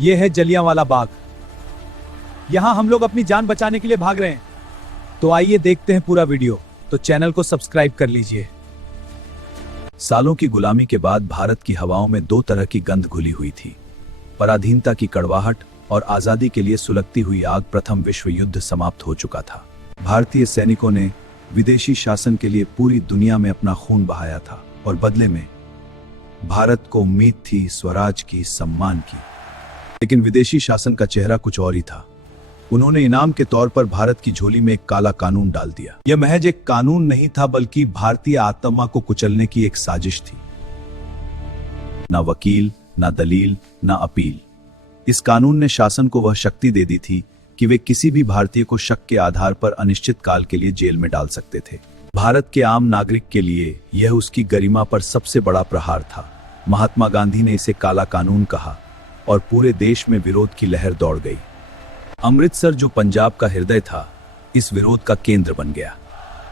ये है जलियांवाला बाग। यहां हम लोग अपनी जान बचाने के लिए भाग रहे हैं। तो आइए देखते हैं पूरा वीडियो। तो चैनल को सब्सक्राइब कर लीजिए। सालों की गुलामी के बाद भारत की हवाओं में दो तरह की गंध घुली हुई थी, पराधीनता की कड़वाहट और आजादी के लिए सुलगती हुई आग। प्रथम विश्व युद्ध समाप्त हो चुका था। भारतीय सैनिकों ने विदेशी शासन के लिए पूरी दुनिया में अपना खून बहाया था और बदले में भारत को उम्मीद थी स्वराज की, सम्मान की। लेकिन विदेशी शासन का चेहरा कुछ और ही था। उन्होंने इनाम के तौर पर भारत की झोली में एक काला कानून डाल दिया। यह महज एक कानून नहीं था, बल्कि भारतीय आत्मा को कुचलने की एक साजिश थी। ना वकील, ना दलील, ना अपील। इस कानून ने शासन को वह शक्ति दे दी थी कि वे किसी भी भारतीय को शक के आधार पर अनिश्चित काल के लिए जेल में डाल सकते थे। भारत के आम नागरिक के लिए यह उसकी गरिमा पर सबसे बड़ा प्रहार था। महात्मा गांधी ने इसे काला कानून कहा और पूरे देश में विरोध की लहर दौड़ गई। अमृतसर, जो पंजाब का हृदय था, इस विरोध का केंद्र बन गया।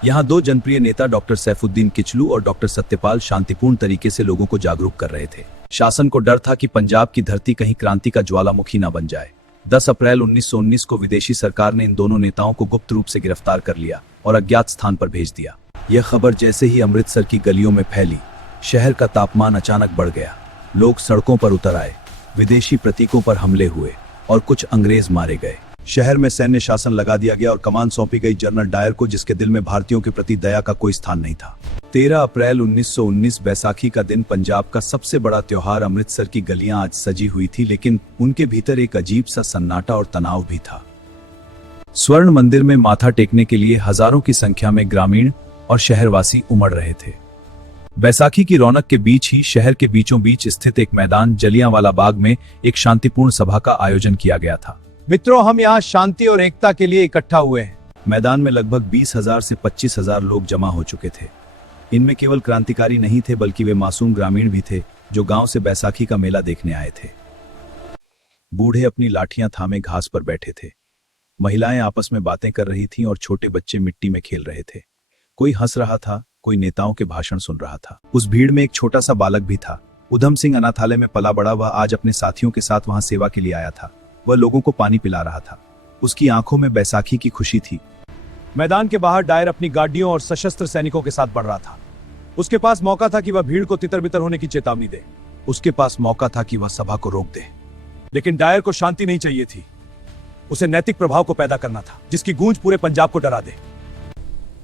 यहाँ दो जनप्रिय नेता डॉक्टर सैफुद्दीन किचलू और डॉक्टर सत्यपाल शांतिपूर्ण तरीके से लोगों को जागरूक कर रहे थे। शासन को डर था कि पंजाब की धरती कहीं क्रांति का ज्वालामुखी न बन जाए। 10 अप्रैल 1919 को विदेशी सरकार ने इन दोनों नेताओं को गुप्त रूप से गिरफ्तार कर लिया और अज्ञात स्थान पर भेज दिया। यह खबर जैसे ही अमृतसर की गलियों में फैली, शहर का तापमान अचानक बढ़ गया। लोग सड़कों पर उतर आए, विदेशी प्रतीकों पर हमले हुए और कुछ अंग्रेज मारे गए। शहर में सैन्य शासन लगा दिया गया और कमान सौंपी गई जनरल डायर को, जिसके दिल में भारतीयों के प्रति दया का कोई स्थान नहीं था। 13 अप्रैल 1919 बैसाखी का दिन, पंजाब का सबसे बड़ा त्योहार। अमृतसर की गलियां आज सजी हुई थी, लेकिन उनके भीतर एक अजीब सा सन्नाटा और तनाव भी था। स्वर्ण मंदिर में माथा टेकने के लिए हजारों की संख्या में ग्रामीण और शहरवासी उमड़ रहे थे। बैसाखी की रौनक के बीच ही शहर के बीचों बीच स्थित एक मैदान, जलियांवाला बाग में एक शांतिपूर्ण सभा का आयोजन किया गया था। मित्रों, हम यहाँ शांति और एकता के लिए इकट्ठा हुए हैं। मैदान में लगभग 20,000 से 25,000 लोग जमा हो चुके थे। इनमें केवल क्रांतिकारी नहीं थे, बल्कि वे मासूम ग्रामीण भी थे जो गांव से बैसाखी का मेला देखने आए थे। बूढ़े अपनी लाठियां थामे घास पर बैठे थे। महिलाएं आपस में बातें कर रही थीं और छोटे बच्चे मिट्टी में खेल रहे थे। कोई हंस रहा था, कोई नेताओं के भाषण सुन रहा था। उस भीड़ में एक छोटा सा बालक भी था। उधम सिंह अनाथालय में पला बड़ा, वह आज अपने साथियों के साथ वहां सेवा के लिए आया था। वह लोगों को पानी पिला रहा था। उसकी आंखों में बैसाखी की खुशी थी। मैदान के बाहर डायर अपनी गाड़ियों और सशस्त्र सैनिकों के साथ बढ़ रहा था। उसके पास मौका था कि वह भीड़ को तितर बितर होने की चेतावनी दे। उसके पास मौका था कि वह सभा को रोक दे। लेकिन डायर को शांति नहीं चाहिए थी। उसे नैतिक प्रभाव को पैदा करना था, जिसकी गूंज पूरे पंजाब को डरा दे।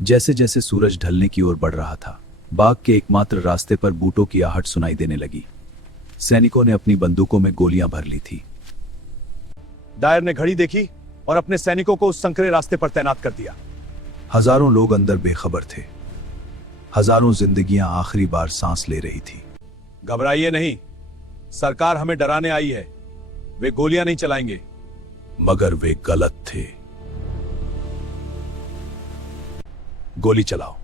जैसे जैसे सूरज ढलने की ओर बढ़ रहा था, बाग के एकमात्र रास्ते पर बूटों की आहट सुनाई देने लगी। सैनिकों ने अपनी बंदूकों में गोलियां भर ली थी। डायर ने घड़ी देखी और अपने सैनिकों को उस संकरे रास्ते पर तैनात कर दिया। हजारों लोग अंदर बेखबर थे। हजारों जिंदगियां आखिरी बार सांस ले रही थी। घबराइए नहीं, सरकार हमें डराने आई है। वे गोलियां नहीं चलाएंगे। मगर वे गलत थे। गोली चलाओ।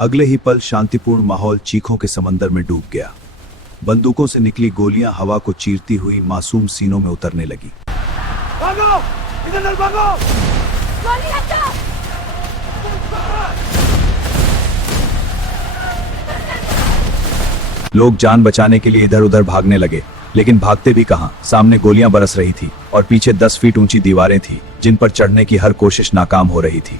अगले ही पल शांतिपूर्ण माहौल चीखों के समंदर में डूब गया। बंदूकों से निकली गोलियां हवा को चीरती हुई मासूम सीनों में उतरने लगी। भागो! इधर भागो! गोली हटाओ! लोग जान बचाने के लिए इधर उधर भागने लगे, लेकिन भागते भी कहां। सामने गोलियां बरस रही थी और पीछे 10 फीट ऊंची दीवारें थी, जिन पर चढ़ने की हर कोशिश नाकाम हो रही थी।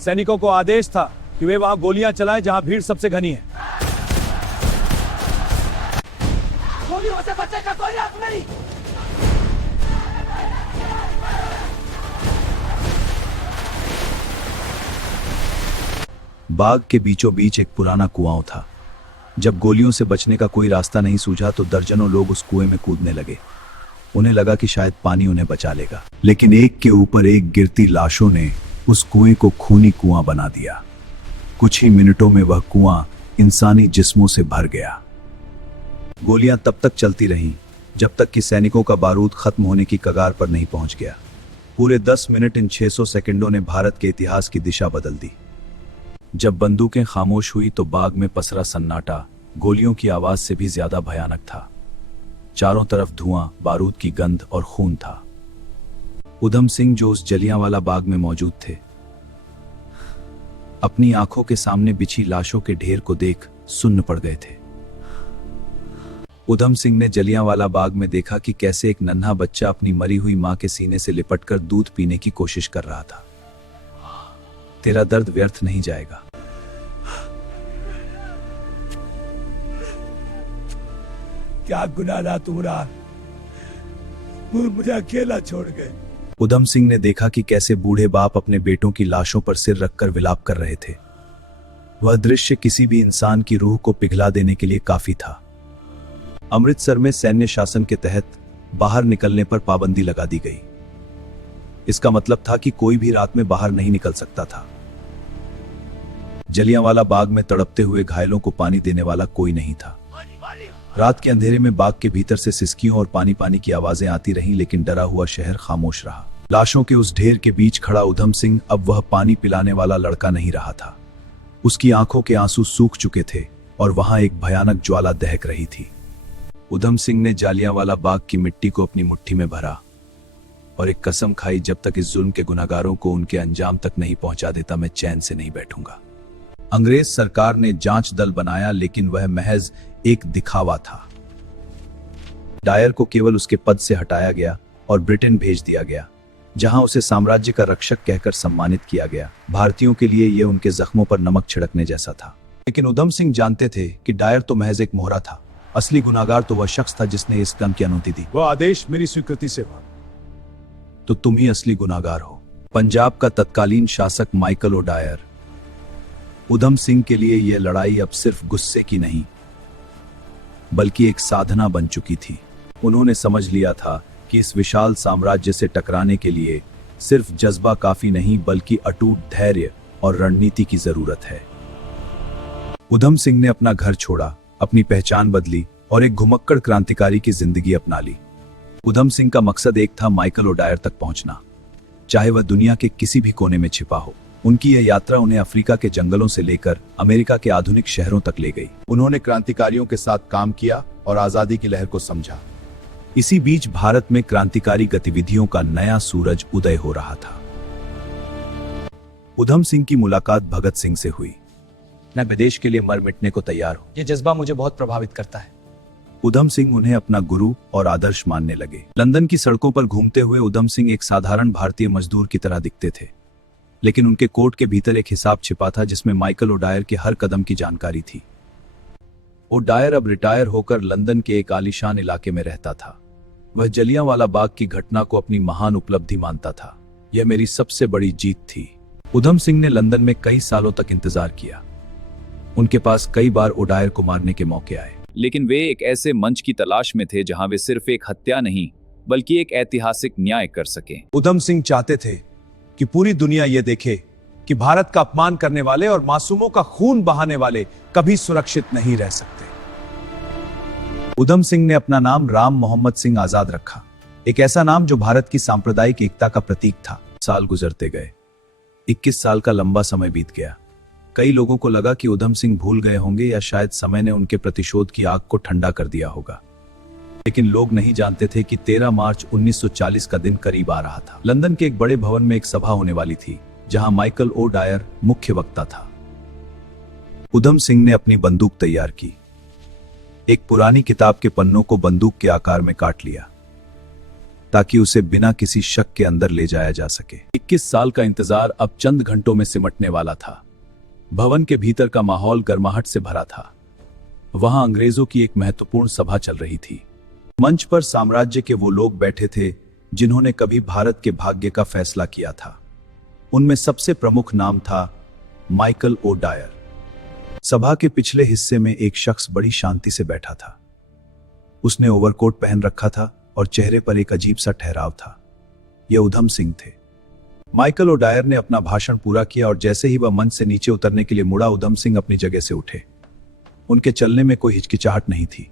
सैनिकों को आदेश था कि वे वहां गोलियां चलाएं जहां भीड़ सबसे घनी है। गोलियों से बचेगा कोई आप नहीं। बाग के बीचों बीच एक पुराना कुआं था। जब गोलियों से बचने का कोई रास्ता नहीं सूझा तो दर्जनों लोग उस कुएं में कूदने लगे। उन्हें लगा कि शायद पानी उन्हें बचा लेगा, लेकिन एक के ऊपर एक गिरती लाशों ने उस कुएं को खूनी कुआं बना दिया। कुछ ही मिनटों में वह कुआं इंसानी जिस्मों से भर गया। गोलियां तब तक चलती रहीं जब तक कि सैनिकों का बारूद खत्म होने की कगार पर नहीं पहुंच गया। पूरे 10 मिनट इन 600 सेकंडों ने भारत के इतिहास की दिशा बदल दी। जब बंदूकें खामोश हुई तो बाग में पसरा सन्नाटा गोलियों की आवाज से भी ज्यादा भयानक था। चारों तरफ धुआं, बारूद की गंध और खून था। उधम सिंह, जो उस जलियांवाला बाग में मौजूद थे, अपनी आंखों के सामने बिछी लाशों के ढेर को देख सुन्न पड़ गए थे। उधम सिंह ने जलियांवाला बाग में देखा कि कैसे एक नन्हा बच्चा अपनी मरी हुई मां के सीने से लिपटकर दूध पीने की कोशिश कर रहा था। तेरा दर्द व्यर्थ नहीं जाएगा। क्या गुनाह था तुम्हारा, मुझे अकेला छोड़ गए। उधम सिंह ने देखा कि कैसे बूढ़े बाप अपने बेटों की लाशों पर सिर रखकर विलाप कर रहे थे। वह दृश्य किसी भी इंसान की रूह को पिघला देने के लिए काफी था। अमृतसर में सैन्य शासन के तहत बाहर निकलने पर पाबंदी लगा दी गई। इसका मतलब था कि कोई भी रात में बाहर नहीं निकल सकता था। जलियांवाला बाग में तड़पते हुए घायलों को पानी देने वाला कोई नहीं था। रात के अंधेरे में बाग के भीतर से सिसकियों और पानी पानी की आवाजें आती रहीं, लेकिन डरा हुआ शहर खामोश रहा। लाशों के उस ढेर के बीच खड़ा उधम सिंह अब वह पानी पिलाने वाला लड़का नहीं रहा था। उसकी आंखों के आंसू सूख चुके थे और वहां एक भयानक ज्वाला दहक रही थी। उधम सिंह ने जालियांवाला बाग की मिट्टी को अपनी मुट्ठी में भरा और एक कसम खाई, जब तक इस जुल्म के गुनाहगारों को उनके अंजाम तक नहीं पहुंचा देता मैं चैन से नहीं बैठूंगा। अंग्रेज सरकार ने जांच दल बनाया, लेकिन वह महज एक दिखावा था। डायर को केवल उसके पद से हटाया गया और ब्रिटेन भेज दिया गया, जहां उसे साम्राज्य का रक्षक कहकर सम्मानित किया गया। भारतीयों के लिए यह उनके जख्मों पर नमक छिड़कने जैसा था। लेकिन उधम सिंह जानते थे कि डायर तो महज एक मोहरा था। असली गुनाहगार तो वह शख्स था जिसने इस काम की अनुमति दी। वह आदेश मेरी स्वीकृति से हुआ। तो तुम ही असली गुनाहगार हो। पंजाब का तत्कालीन शासक Michael O Dyer. Udham Singh के लिए यह लड़ाई अब सिर्फ गुस्से की नहीं, बल्कि एक साधना बन चुकी थी। उन्होंने समझ लिया था कि इस विशाल साम्राज्य से टकराने के लिए सिर्फ जज्बा काफी नहीं, बल्कि अटूट धैर्य और रणनीति की जरूरत है। उधम सिंह ने अपना घर छोड़ा, अपनी पहचान बदली और एक घुमक्कड़ क्रांतिकारी की जिंदगी अपना ली। उधम सिंह का मकसद एक था, माइकल ओ डायर तक पहुंचना, चाहे वह दुनिया के किसी भी कोने में छिपा हो। उनकी यह यात्रा उन्हें अफ्रीका के जंगलों से लेकर अमेरिका के आधुनिक शहरों तक ले गई। उन्होंने क्रांतिकारियों के साथ काम किया और आजादी की लहर को समझा। इसी बीच भारत में क्रांतिकारी गतिविधियों का नया सूरज उदय हो रहा था। उधम सिंह की मुलाकात भगत सिंह से हुई। मैं विदेश के लिए मर मिटने को तैयार हूं। ये जज्बा मुझे बहुत प्रभावित करता है। उधम सिंह उन्हें अपना गुरु और आदर्श मानने लगे। लंदन की सड़कों पर घूमते हुए उधम सिंह एक साधारण भारतीय मजदूर की तरह दिखते थे, लेकिन उनके कोट के भीतर एक हिसाब छिपा था जिसमें माइकल ओ डायर के हर कदम की जानकारी थी। ओ डायर अब रिटायर होकर लंदन के एक आलीशान इलाके में रहता था। वह जलियांवाला बाग की घटना को अपनी महान उपलब्धि मानता था। यह मेरी सबसे बड़ी जीत थी। उधम सिंह ने लंदन में कई सालों तक इंतजार किया। उनके पास कई बार ओ डायर को मारने के मौके आए, लेकिन वे एक ऐसे मंच की तलाश में थे जहां वे सिर्फ एक हत्या नहीं, बल्कि एक ऐतिहासिक न्याय कर सकें। उधम सिंह चाहते थे कि पूरी दुनिया यह देखे कि भारत का अपमान करने वाले और मासूमों का खून बहाने वाले कभी सुरक्षित नहीं रह सकते। उधम सिंह ने अपना नाम राम मोहम्मद सिंह आजाद रखा, एक ऐसा नाम जो भारत की सांप्रदायिक एकता का प्रतीक था। साल गुजरते गए। 21 साल का लंबा समय बीत गया। कई लोगों को लगा कि उधम सिंह भूल गए होंगे या शायद समय ने उनके प्रतिशोध की आग को ठंडा कर दिया होगा। लेकिन लोग नहीं जानते थे कि 13 मार्च 1940 का दिन करीब आ रहा था। लंदन के एक बड़े भवन में एक सभा होने वाली थी, जहां माइकल ओ डायर मुख्य वक्ता था। उधम सिंह ने अपनी बंदूक तैयार की। एक पुरानी किताब के पन्नों को बंदूक के आकार में काट लिया ताकि उसे बिना किसी शक के अंदर ले जाया जा सके। 21 साल का इंतजार अब चंद घंटों में सिमटने वाला था। भवन के भीतर का माहौल गर्माहट से भरा था। वहां अंग्रेजों की एक महत्वपूर्ण सभा चल रही थी। मंच पर साम्राज्य के वो लोग बैठे थे जिन्होंने कभी भारत के भाग्य का फैसला किया था। उनमें सबसे प्रमुख नाम था माइकल ओ डायर। सभा के पिछले हिस्से में एक शख्स बड़ी शांति से बैठा था। उसने ओवरकोट पहन रखा था और चेहरे पर एक अजीब सा ठहराव था। यह उधम सिंह थे। माइकल ओ डायर ने अपना भाषण पूरा किया और जैसे ही वह मंच से नीचे उतरने के लिए मुड़ा, उधम सिंह अपनी जगह से उठे। उनके चलने में कोई हिचकिचाहट नहीं थी,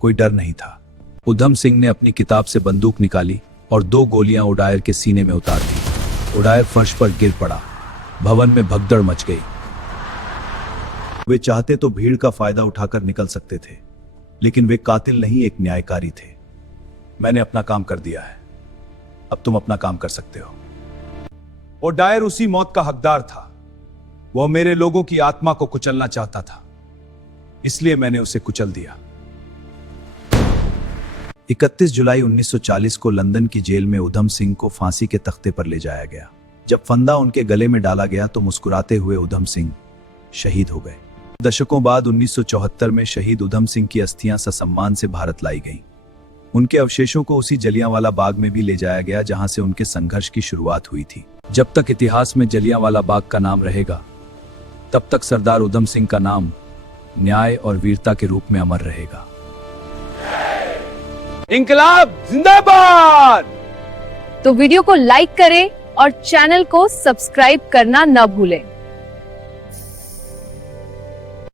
कोई डर नहीं था। उधम सिंह ने अपनी किताब से बंदूक निकाली और 2 गोलियां ओ डायर के सीने में उतार दी। ओ डायर फर्श पर गिर पड़ा। भवन में भगदड़ मच गई। वे चाहते तो भीड़ का फायदा उठाकर निकल सकते थे, लेकिन वे कातिल नहीं, एक न्यायकारी थे। मैंने अपना काम कर दिया है, अब तुम अपना काम कर सकते हो। और डायर उसी मौत का हकदार था। वह मेरे लोगों की आत्मा को कुचलना चाहता था, इसलिए मैंने उसे कुचल दिया। 31 जुलाई 1940 को लंदन की जेल में उधम सिंह को फांसी के तख्ते पर ले जाया गया। जब फंदा उनके गले में डाला गया तो मुस्कुराते हुए उधम सिंह शहीद हो गए। दशकों बाद 1974 में शहीद उधम सिंह की अस्थियां ससम्मान से भारत लाई गईं। उनके अवशेषों को उसी जलियांवाला बाग में भी ले जाया गया जहां से उनके संघर्ष की शुरुआत हुई थी। जब तक इतिहास में जलियांवाला बाग का नाम रहेगा, तब तक सरदार उधम सिंह का नाम न्याय और वीरता के रूप में अमर रहेगा। इंकलाब जिंदाबाद। तो वीडियो को लाइक करें और चैनल को सब्सक्राइब करना न भूलें।